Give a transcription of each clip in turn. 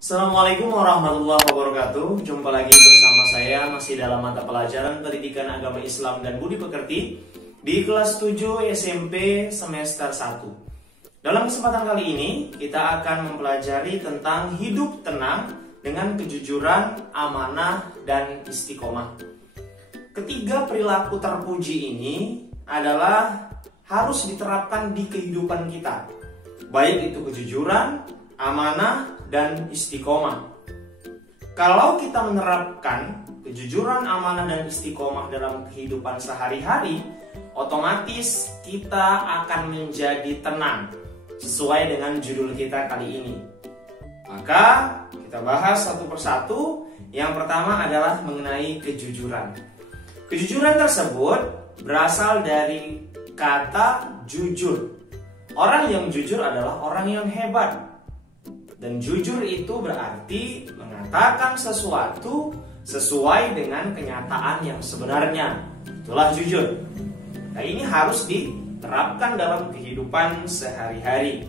Assalamualaikum warahmatullahi wabarakatuh. Jumpa lagi bersama saya masih dalam mata pelajaran Pendidikan Agama Islam dan Budi Pekerti di kelas 7 SMP semester 1. Dalam kesempatan kali ini kita akan mempelajari tentang hidup tenang dengan kejujuran, amanah, dan istiqomah. Ketiga perilaku terpuji ini adalah harus diterapkan di kehidupan kita, baik itu kejujuran, amanah, dan istiqomah. Kalau kita menerapkan kejujuran, amanah, dan istiqomah dalam kehidupan sehari-hari, otomatis kita akan menjadi tenang sesuai dengan judul kita kali ini. Maka kita bahas satu persatu. Yang pertama adalah mengenai kejujuran. Kejujuran tersebut berasal dari kata jujur. Orang yang jujur adalah orang yang hebat. Dan jujur itu berarti mengatakan sesuatu sesuai dengan kenyataan yang sebenarnya. Itulah jujur. Nah, ini harus diterapkan dalam kehidupan sehari-hari.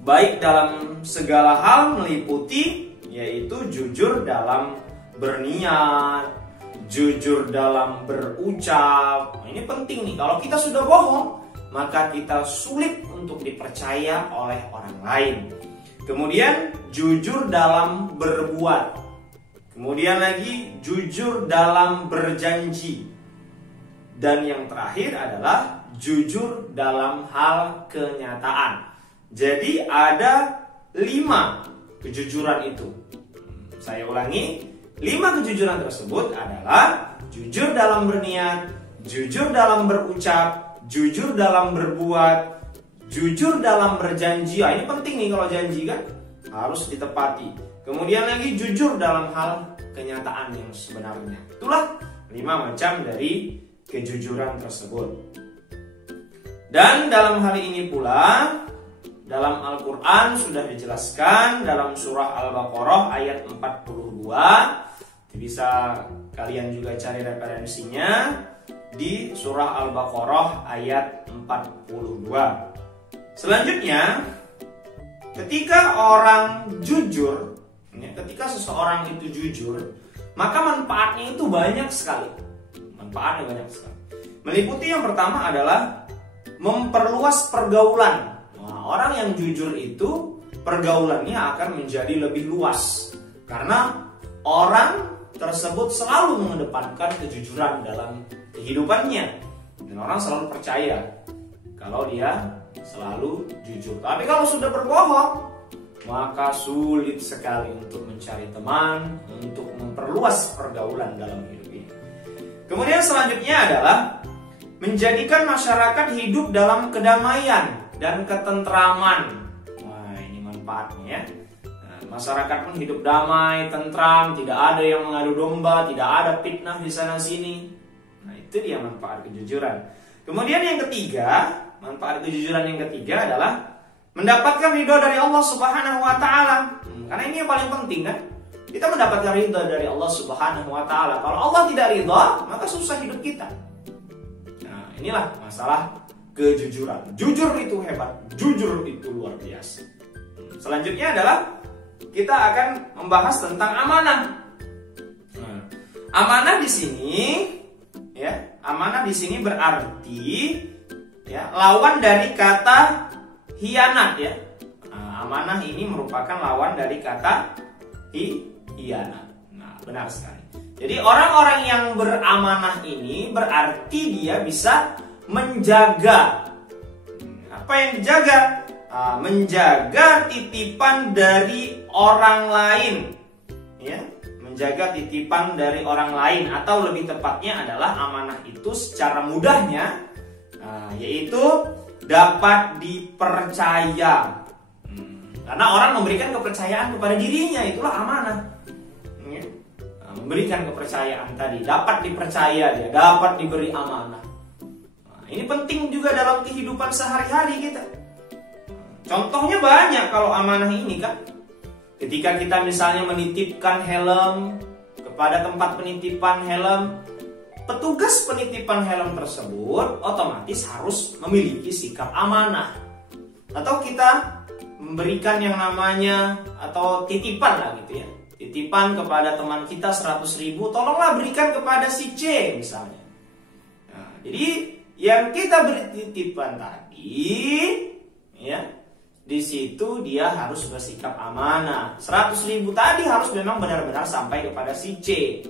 Baik dalam segala hal meliputi, yaitu jujur dalam berniat, jujur dalam berucap. Nah, ini penting nih, kalau kita sudah bohong, maka kita sulit untuk dipercaya oleh orang lain. Kemudian jujur dalam berbuat. Kemudian lagi jujur dalam berjanji. Dan yang terakhir adalah jujur dalam hal kenyataan. Jadi ada 5 kejujuran itu. Saya ulangi, 5 kejujuran tersebut adalah jujur dalam berniat, jujur dalam berucap, jujur dalam berbuat, jujur dalam berjanji. Ini penting nih, kalau janji kan harus ditepati. Kemudian lagi jujur dalam hal kenyataan yang sebenarnya. Itulah 5 macam dari kejujuran tersebut. Dan dalam hal ini pula, dalam Al-Quran sudah dijelaskan dalam surah Al-Baqarah ayat 42. Bisa kalian juga cari referensinya di surah Al-Baqarah ayat 42. Selanjutnya, ketika orang jujur, ketika seseorang itu jujur, maka manfaatnya itu banyak sekali. Manfaatnya banyak sekali. Meliputi yang pertama adalah memperluas pergaulan. Nah, orang yang jujur itu pergaulannya akan menjadi lebih luas karena orang tersebut selalu mengedepankan kejujuran dalam kehidupannya, dan orang selalu percaya kalau dia selalu jujur. Tapi kalau sudah berbohong, maka sulit sekali untuk mencari teman, untuk memperluas pergaulan dalam hidup ini. Kemudian selanjutnya adalah menjadikan masyarakat hidup dalam kedamaian dan ketentraman. Wah, ini manfaatnya ya. Masyarakat pun hidup damai, tentram, tidak ada yang mengadu domba, tidak ada fitnah di sana sini. Nah, itu dia manfaat kejujuran. Kemudian yang ketiga, manfaat kejujuran yang ketiga adalah mendapatkan ridho dari Allah Subhanahu wa taala. Karena ini yang paling penting kan? Kita mendapatkan ridho dari Allah Subhanahu wa taala. Kalau Allah tidak ridho, maka susah hidup kita. Nah, inilah masalah kejujuran. Jujur itu hebat, jujur itu luar biasa. Selanjutnya adalah kita akan membahas tentang amanah. Nah, amanah di sini, ya, amanah di sini berarti, ya, lawan dari kata hianat, ya. Nah, amanah ini merupakan lawan dari kata hianat. Nah, benar sekali. Jadi orang-orang yang beramanah ini berarti dia bisa menjaga. Apa yang dijaga? Menjaga titipan dari orang lain, ya, menjaga titipan dari orang lain, atau lebih tepatnya adalah amanah itu secara mudahnya, yaitu dapat dipercaya. Karena orang memberikan kepercayaan kepada dirinya, itulah amanah. Ya. Memberikan kepercayaan tadi, dapat dipercaya dia, dapat diberi amanah. Ini penting juga dalam kehidupan sehari-hari kita. Contohnya banyak kalau amanah ini kan. Ketika kita misalnya menitipkan helm kepada tempat penitipan helm, petugas penitipan helm tersebut otomatis harus memiliki sikap amanah. Atau kita memberikan yang namanya atau titipan lah gitu ya. Titipan kepada teman kita 100.000, tolonglah berikan kepada si C misalnya. Nah, jadi yang kita beri titipan tadi, ya, di situ dia harus bersikap amanah. 100.000 tadi harus memang benar-benar sampai kepada si C.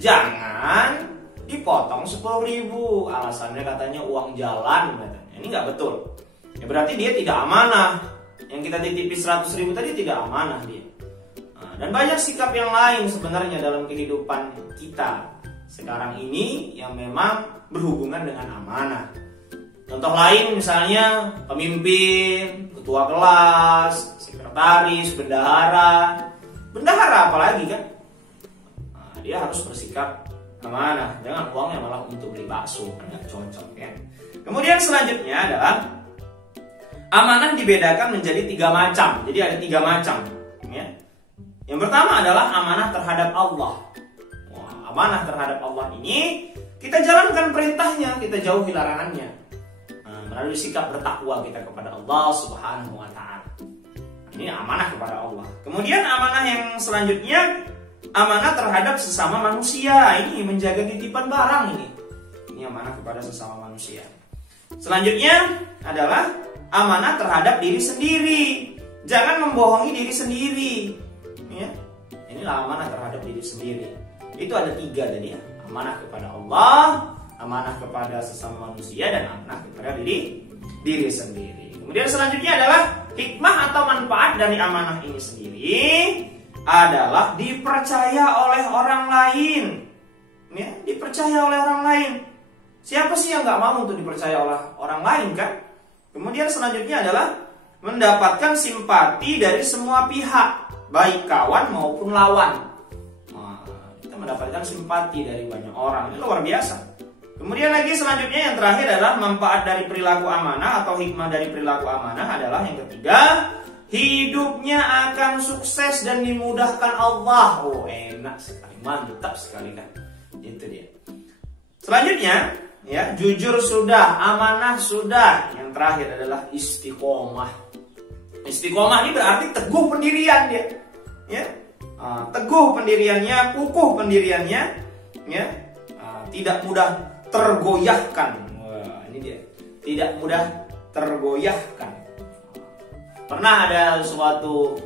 Jangan dipotong 10.000. Alasannya katanya uang jalan, katanya. Ini nggak betul. Ya berarti dia tidak amanah. Yang kita titipi 100.000 tadi tidak amanah dia. Nah, dan banyak sikap yang lain sebenarnya dalam kehidupan kita sekarang ini yang memang berhubungan dengan amanah. Contoh lain misalnya pemimpin, ketua kelas, sekretaris, bendahara. Bendahara apalagi kan? Nah, dia harus bersikap amanah. Jangan uangnya malah untuk beli bakso, nggak cocok ya. Kemudian selanjutnya adalah amanah dibedakan menjadi 3 macam. Jadi ada 3 macam. Ya. Yang pertama adalah amanah terhadap Allah. Wah, amanah terhadap Allah ini kita jalankan perintahnya, kita jauhi larangannya. Melalui sikap bertakwa kita kepada Allah Subhanahu wa Ta'ala. Ini amanah kepada Allah. Kemudian amanah yang selanjutnya, amanah terhadap sesama manusia. Ini menjaga titipan barang ini. Ini amanah kepada sesama manusia. Selanjutnya adalah amanah terhadap diri sendiri. Jangan membohongi diri sendiri. Ya. Inilah amanah terhadap diri sendiri. Itu ada 3 tadi ya. Amanah kepada Allah, amanah kepada sesama manusia, dan amanah kepada diri sendiri. Kemudian selanjutnya adalah hikmah atau manfaat dari amanah ini sendiri adalah dipercaya oleh orang lain. Ya, dipercaya oleh orang lain. Siapa sih yang nggak mau untuk dipercaya oleh orang lain kan? Kemudian selanjutnya adalah mendapatkan simpati dari semua pihak, baik kawan maupun lawan. Nah, kita mendapatkan simpati dari banyak orang, ini luar biasa. Kemudian lagi selanjutnya yang terakhir adalah manfaat dari perilaku amanah atau hikmah dari perilaku amanah adalah yang ketiga, hidupnya akan sukses dan dimudahkan Allah. Oh, enak sekali, mantap sekali kan? Itu dia. Selanjutnya, ya, jujur sudah, amanah sudah. Yang terakhir adalah istiqomah. Istiqomah ini berarti teguh pendirian dia, ya, teguh pendiriannya, kukuh pendiriannya, ya, tidak mudah tergoyahkan. Wah, ini dia, tidak mudah tergoyahkan. Pernah ada suatu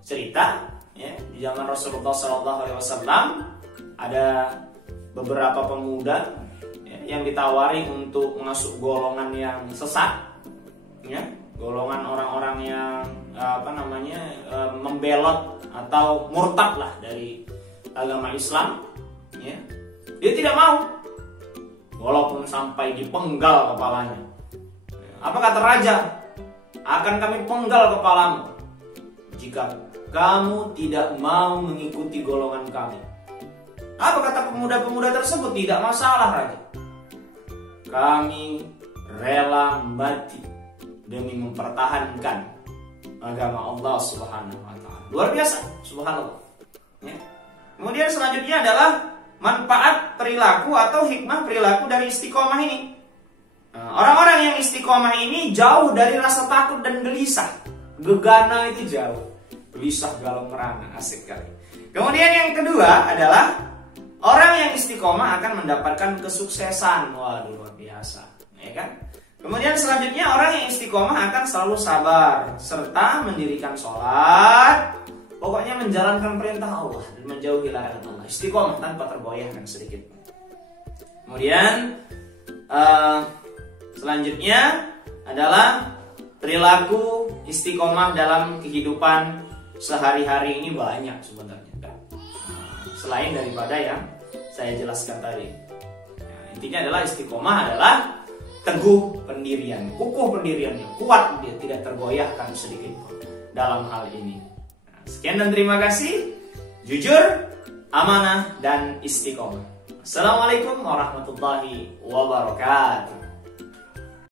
cerita, ya, di zaman Rasulullah SAW ada beberapa pemuda yang ditawari untuk masuk golongan yang sesat, ya, golongan orang-orang yang membelot atau murtad lah dari agama Islam, ya. Dia tidak mau, walaupun sampai dipenggal kepalanya. Apa kata raja? Akan kami penggal kepalamu jika kamu tidak mau mengikuti golongan kami. Apa kata pemuda-pemuda tersebut? Tidak masalah raja, kami rela mati demi mempertahankan agama Allah Subhanahu wa Ta'ala. Luar biasa, subhanallah. Ya. Kemudian selanjutnya adalah manfaat perilaku atau hikmah perilaku dari istiqomah ini. Orang-orang yang istiqomah ini jauh dari rasa takut dan gelisah. Gegana itu jauh, gelisah galau merana, asik kali. Kemudian yang kedua adalah orang yang istiqomah akan mendapatkan kesuksesan. Waduh, luar biasa, ya kan? Kemudian selanjutnya orang yang istiqomah akan selalu sabar serta mendirikan sholat. Pokoknya menjalankan perintah Allah dan menjauhi larangan Allah. Istiqomah tanpa tergoyahkan sedikit. Kemudian selanjutnya adalah perilaku istiqomah dalam kehidupan sehari-hari ini banyak sebenarnya. Selain daripada yang saya jelaskan tadi. Intinya adalah istiqomah adalah teguh pendirian, kukuh pendiriannya, kuat dia, tidak tergoyahkan sedikit pun dalam hal ini. Sekian dan terima kasih. Jujur, amanah, dan istiqomah. Assalamualaikum warahmatullahi wabarakatuh.